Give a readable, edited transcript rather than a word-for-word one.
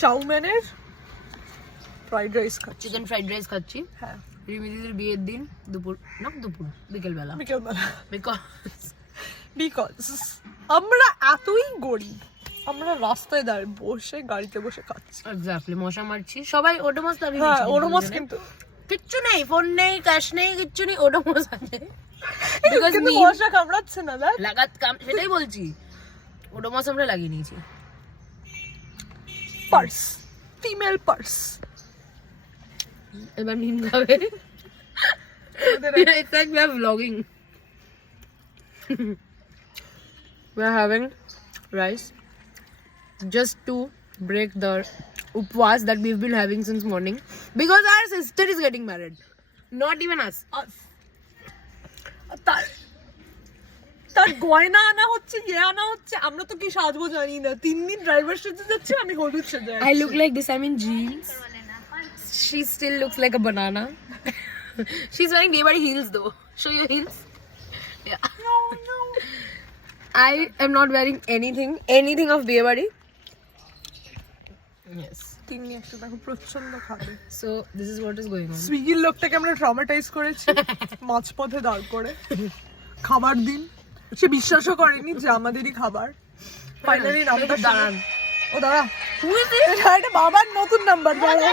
চাউমিনের fried rice খাচ্ছি, chicken fried rice খাচ্ছি। হ্যাঁ রিমিদিদির বিয়ের দিন বিকেলবেলা বিকজ আমরা এতই গরিব, আমরা রাস্তায় দাঁড়িয়ে বসে গাড়িতে বসে খাচ্ছি। এক্স্যাক্টলি, মশা মারছি সবাই। ওডোমস লাগিয়ে হ্যাঁ ওডোমস, কিন্তু কিচ্ছু নেই, ফোন নেই, ক্যাশ নেই, কিচ্ছু নেই, ওডোমস আছে। কিন্তু মশা কামড়াচ্ছে না, দেখ লাগাত কাম, সেটাই বলছি, ওডোমস আমরা লাগিয়ে নিয়েছি। Purse, female purse. এবার নিন খাবে। It's like we are vlogging. We are having rice just to break the upwas that we've been having since morning because our sister is getting married, not even us. তার গয়না আনা হচ্ছে, ইয়ে আনা হচ্ছে, আমরা তো কি সাজবো জানি না। 3 দিন ড্রাইভার সেজে যাচ্ছে, আমি হলুদ সেজে যাচ্ছি। I look like this, I'm in jeans. She still looks like a banana. She's wearing Baybari heels though. Show your heels. Yeah. No. I am not wearing anything of Baybari. Yes. তিনি একটা দেখো প্রচন্ড খাবে। So this is what is going on. সুইগির লোকটাকে আমরা traumatise করেছি মাঝপথে দাঁড় করে। খাবার দিন, সে বিশ্বাসও করেনি যে আমাদেরই খাবার। ফাইনালি নামটা দাঁড়ান। ও দাঁড়া, Who is this? এটা বাবার নতুন নাম্বার, দাঁড়া।